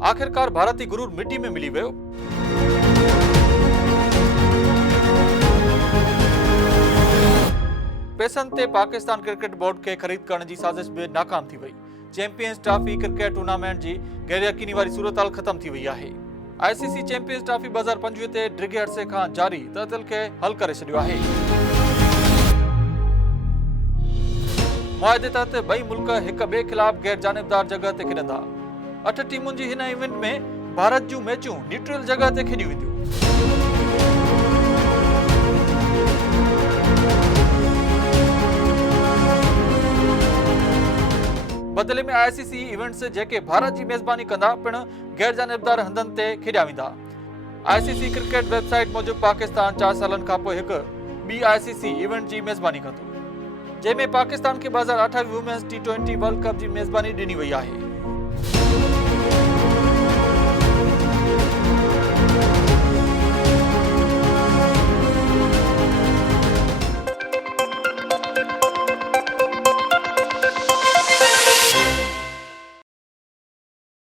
आखिरकार भारती गुरूर मिट्टी में मिली वियो। पैसनि ते पाकिस्तान क्रिकेट बोर्ड के खरीद करण जी साजिश भी नाकाम थी वई। चैंपियंस ट्रॉफी क्रिकेट टूर्नामेंट जी गैर यकीनी वारी सूरत खत्म थी वई आहे। ICC चैंपियंस ट्रॉफी 2025 ते ड्रिगे अरसे खां जारी तहतील खे हल करे छडियो आहे। मुआहदे तहत बई मुल्क हिक ॿिए खिलाफ गैर जानिबदार जगह ते खेॾंदा। 8 टीमुनि जी हिन इवेंट में भारत जूं मैचूं न्यूट्रल जगह ते खेॾियूं वेंदियूं। बदले में ICC इवेंट्स जेके भारत जी मेज़बानी कंदा पिण गैर जानिबदार हंधनि ते खेॾिया वेंदा। ICC cricket website Mujib Pakistan 4 सालनि खां पोइ हिकु ॿी ICC इवेंट जी मेज़बानी कंदो, जंहिंमें पाकिस्तान खे 2028 वुमेन्स T20 वर्ल्ड कप जी मेज़बानी ॾिनी वई आहे।